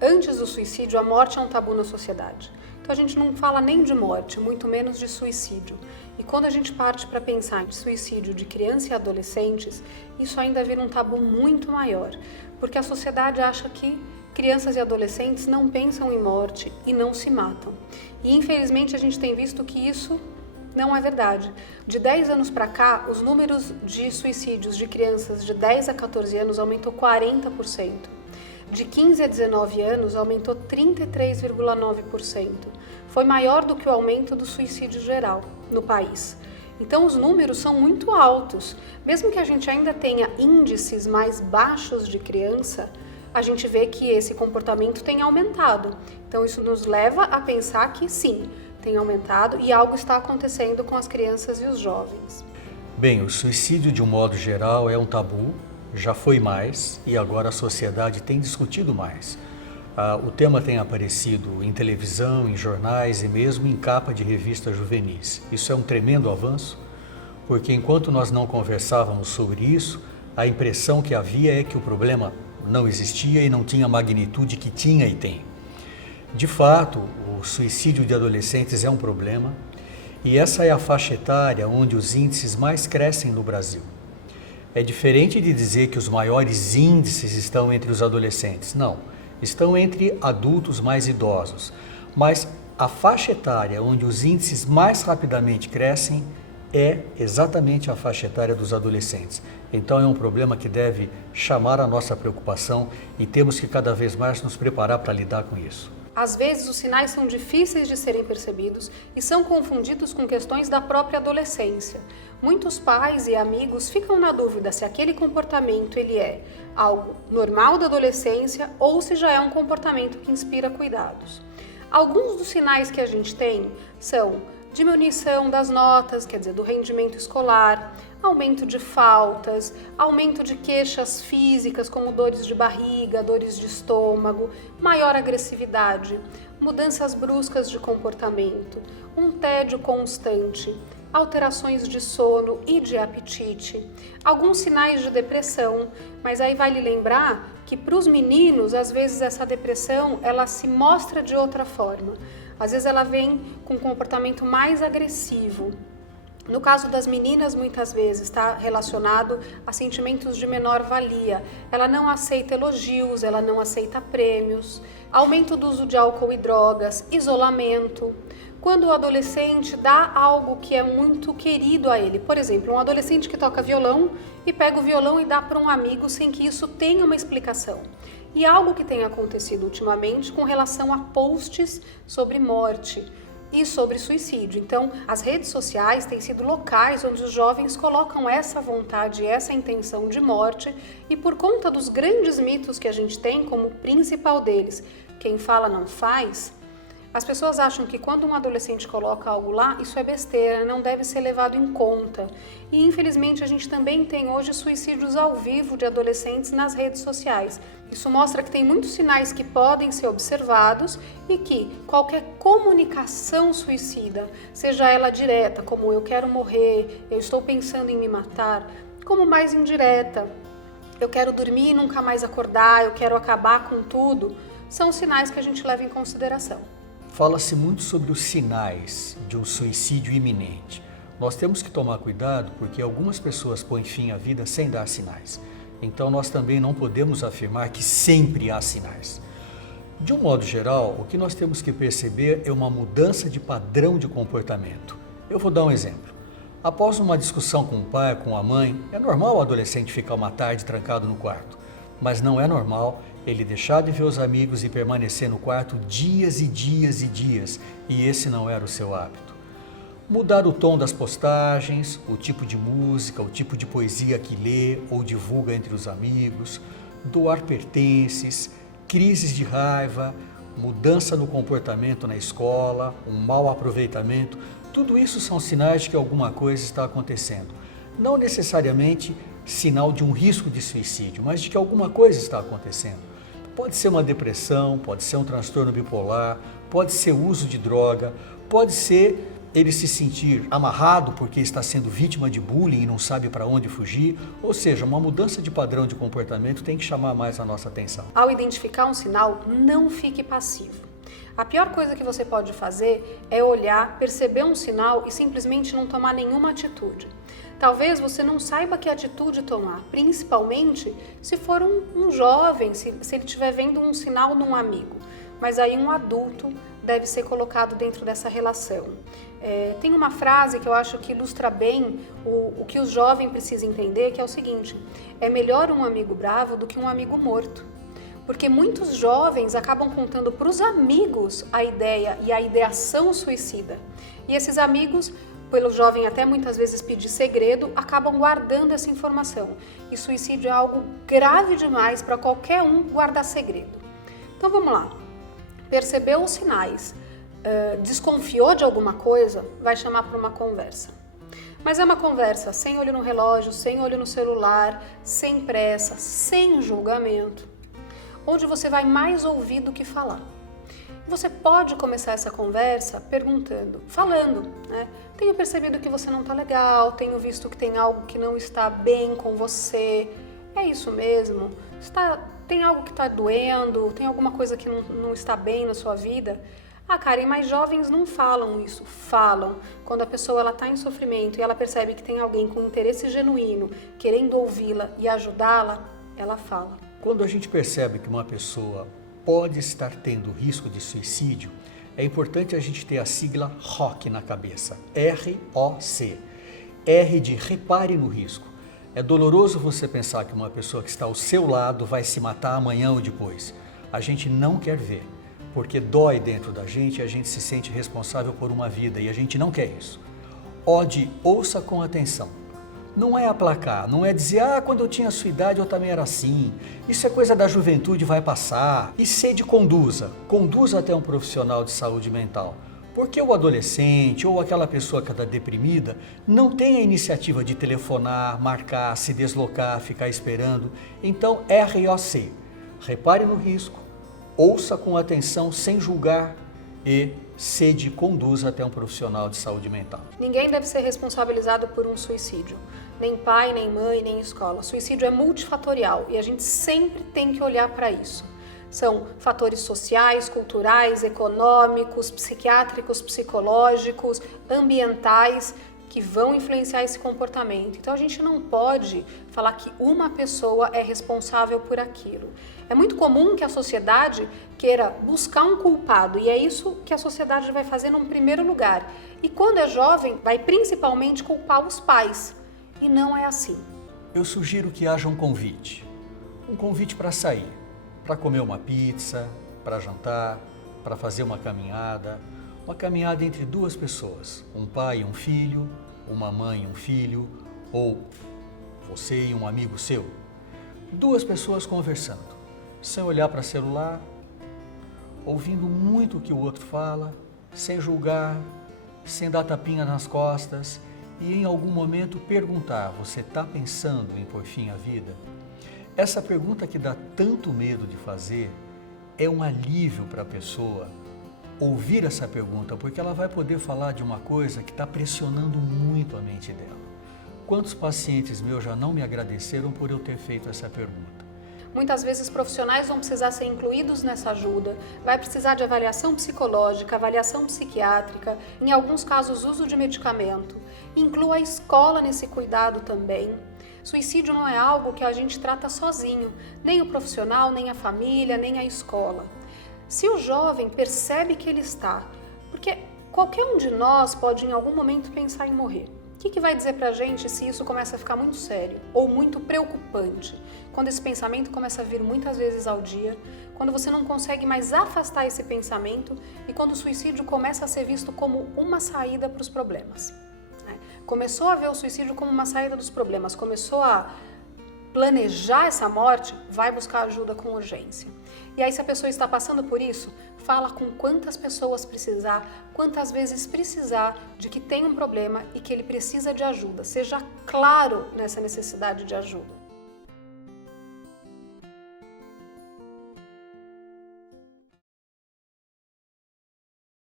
Antes do suicídio, a morte é um tabu na sociedade. Então a gente não fala nem de morte, muito menos de suicídio. E quando a gente parte para pensar em suicídio de crianças e adolescentes, isso ainda vira um tabu muito maior, porque a sociedade acha que crianças e adolescentes não pensam em morte e não se matam. E infelizmente a gente tem visto que isso não é verdade. De 10 anos para cá, os números de suicídios de crianças de 10 a 14 anos aumentou 40%. De 15 a 19 anos, aumentou 33,9%. Foi maior do que o aumento do suicídio geral no país. Então, os números são muito altos. Mesmo que a gente ainda tenha índices mais baixos de criança, a gente vê que esse comportamento tem aumentado. Então, isso nos leva a pensar que sim, tem aumentado e algo está acontecendo com as crianças e os jovens. Bem, o suicídio de um modo geral é um tabu, já foi mais e agora a sociedade tem discutido mais. O tema tem aparecido em televisão, em jornais e mesmo em capa de revistas juvenis. Isso é um tremendo avanço, porque enquanto nós não conversávamos sobre isso, a impressão que havia é que o problema não existia e não tinha a magnitude que tinha e tem. De fato, o suicídio de adolescentes é um problema e essa é a faixa etária onde os índices mais crescem no Brasil. É diferente de dizer que os maiores índices estão entre os adolescentes. Não, estão entre adultos mais idosos. Mas a faixa etária onde os índices mais rapidamente crescem é exatamente a faixa etária dos adolescentes. Então é um problema que deve chamar a nossa preocupação e temos que cada vez mais nos preparar para lidar com isso. Às vezes, os sinais são difíceis de serem percebidos e são confundidos com questões da própria adolescência. Muitos pais e amigos ficam na dúvida se aquele comportamento ele é algo normal da adolescência ou se já é um comportamento que inspira cuidados. Alguns dos sinais que a gente tem são diminuição das notas, quer dizer, do rendimento escolar, aumento de faltas, aumento de queixas físicas como dores de barriga, dores de estômago, maior agressividade, mudanças bruscas de comportamento, um tédio constante, alterações de sono e de apetite, alguns sinais de depressão, mas aí vale lembrar que para os meninos, às vezes essa depressão ela se mostra de outra forma. Às vezes ela vem com um comportamento mais agressivo. No caso das meninas, muitas vezes está relacionado a sentimentos de menor valia. Ela não aceita elogios, ela não aceita prêmios, aumento do uso de álcool e drogas, isolamento. Quando o adolescente dá algo que é muito querido a ele, por exemplo, um adolescente que toca violão e pega o violão e dá para um amigo sem que isso tenha uma explicação. E algo que tem acontecido ultimamente com relação a posts sobre morte e sobre suicídio. Então, as redes sociais têm sido locais onde os jovens colocam essa vontade, essa intenção de morte e por conta dos grandes mitos que a gente tem, como o principal deles, quem fala não faz, as pessoas acham que quando um adolescente coloca algo lá, isso é besteira, não deve ser levado em conta. E infelizmente a gente também tem hoje suicídios ao vivo de adolescentes nas redes sociais. Isso mostra que tem muitos sinais que podem ser observados e que qualquer comunicação suicida, seja ela direta, como eu quero morrer, eu estou pensando em me matar, como mais indireta, eu quero dormir e nunca mais acordar, eu quero acabar com tudo, são sinais que a gente leva em consideração. Fala-se muito sobre os sinais de um suicídio iminente. Nós temos que tomar cuidado porque algumas pessoas põem fim à vida sem dar sinais. Então nós também não podemos afirmar que sempre há sinais. De um modo geral, o que nós temos que perceber é uma mudança de padrão de comportamento. Eu vou dar um exemplo. Após uma discussão com o pai, com a mãe, é normal o adolescente ficar uma tarde trancado no quarto. Mas não é normal ele deixar de ver os amigos e permanecer no quarto dias e dias e dias, e esse não era o seu hábito. Mudar o tom das postagens, o tipo de música, o tipo de poesia que lê ou divulga entre os amigos, doar pertences, crises de raiva, mudança no comportamento na escola, um mau aproveitamento, tudo isso são sinais de que alguma coisa está acontecendo. Não necessariamente sinal de um risco de suicídio, mas de que alguma coisa está acontecendo. Pode ser uma depressão, pode ser um transtorno bipolar, pode ser uso de droga, pode ser ele se sentir amarrado porque está sendo vítima de bullying e não sabe para onde fugir. Ou seja, uma mudança de padrão de comportamento tem que chamar mais a nossa atenção. Ao identificar um sinal, não fique passivo. A pior coisa que você pode fazer é olhar, perceber um sinal e simplesmente não tomar nenhuma atitude. Talvez você não saiba que atitude tomar, principalmente se for um jovem, se ele estiver vendo um sinal num amigo. Mas aí um adulto deve ser colocado dentro dessa relação. Tem uma frase que eu acho que ilustra bem o que o jovem precisa entender, que é o seguinte: é melhor um amigo bravo do que um amigo morto. Porque muitos jovens acabam contando para os amigos a ideia e a ideação suicida. E esses amigos, pelo jovem até muitas vezes pedir segredo, acabam guardando essa informação. E suicídio é algo grave demais para qualquer um guardar segredo. Então vamos lá. Percebeu os sinais, desconfiou de alguma coisa, vai chamar para uma conversa. Mas é uma conversa sem olho no relógio, sem olho no celular, sem pressa, sem julgamento, onde você vai mais ouvir do que falar. Você pode começar essa conversa falando, né? Tenho percebido que você não está legal, tenho visto que tem algo que não está bem com você. É isso mesmo? Tem algo que está doendo? Tem alguma coisa que não está bem na sua vida? Karen, mas jovens não falam isso. Falam. Quando a pessoa está em sofrimento e ela percebe que tem alguém com interesse genuíno, querendo ouvi-la e ajudá-la, ela fala. Quando a gente percebe que uma pessoa pode estar tendo risco de suicídio, é importante a gente ter a sigla ROC na cabeça. R-O-C. R de repare no risco. É doloroso você pensar que uma pessoa que está ao seu lado vai se matar amanhã ou depois. A gente não quer ver, porque dói dentro da gente e a gente se sente responsável por uma vida e a gente não quer isso. O de ouça com atenção. Não é aplacar, não é dizer, quando eu tinha a sua idade eu também era assim. Isso é coisa da juventude, vai passar. E C de conduza. Conduza até um profissional de saúde mental. Porque o adolescente ou aquela pessoa que está deprimida não tem a iniciativa de telefonar, marcar, se deslocar, ficar esperando. Então, ROC. Repare no risco, ouça com atenção sem julgar e C de conduza até um profissional de saúde mental. Ninguém deve ser responsabilizado por um suicídio. Nem pai, nem mãe, nem escola. Suicídio é multifatorial e a gente sempre tem que olhar para isso. São fatores sociais, culturais, econômicos, psiquiátricos, psicológicos, ambientais que vão influenciar esse comportamento. Então a gente não pode falar que uma pessoa é responsável por aquilo. É muito comum que a sociedade queira buscar um culpado e é isso que a sociedade vai fazer num primeiro lugar. E quando é jovem, vai principalmente culpar os pais. E não é assim. Eu sugiro que haja um convite para sair. Para comer uma pizza, para jantar, para fazer uma caminhada entre duas pessoas, um pai e um filho, uma mãe e um filho, ou você e um amigo seu. Duas pessoas conversando, sem olhar para celular, ouvindo muito o que o outro fala, sem julgar, sem dar tapinha nas costas e em algum momento perguntar, você está pensando em pôr fim à vida? Essa pergunta que dá tanto medo de fazer é um alívio para a pessoa ouvir essa pergunta, porque ela vai poder falar de uma coisa que está pressionando muito a mente dela. Quantos pacientes meus já não me agradeceram por eu ter feito essa pergunta? Muitas vezes profissionais vão precisar ser incluídos nessa ajuda, vai precisar de avaliação psicológica, avaliação psiquiátrica, em alguns casos uso de medicamento. Inclua a escola nesse cuidado também. Suicídio não é algo que a gente trata sozinho, nem o profissional, nem a família, nem a escola. Se o jovem percebe que ele está, porque qualquer um de nós pode em algum momento pensar em morrer. O que vai dizer pra gente se isso começa a ficar muito sério ou muito preocupante? Quando esse pensamento começa a vir muitas vezes ao dia, quando você não consegue mais afastar esse pensamento e quando o suicídio começa a ser visto como uma saída para os problemas. Começou a ver o suicídio como uma saída dos problemas, começou a planejar essa morte, vai buscar ajuda com urgência. E aí, se a pessoa está passando por isso, fala com quantas pessoas precisar, quantas vezes precisar de que tem um problema e que ele precisa de ajuda. Seja claro nessa necessidade de ajuda.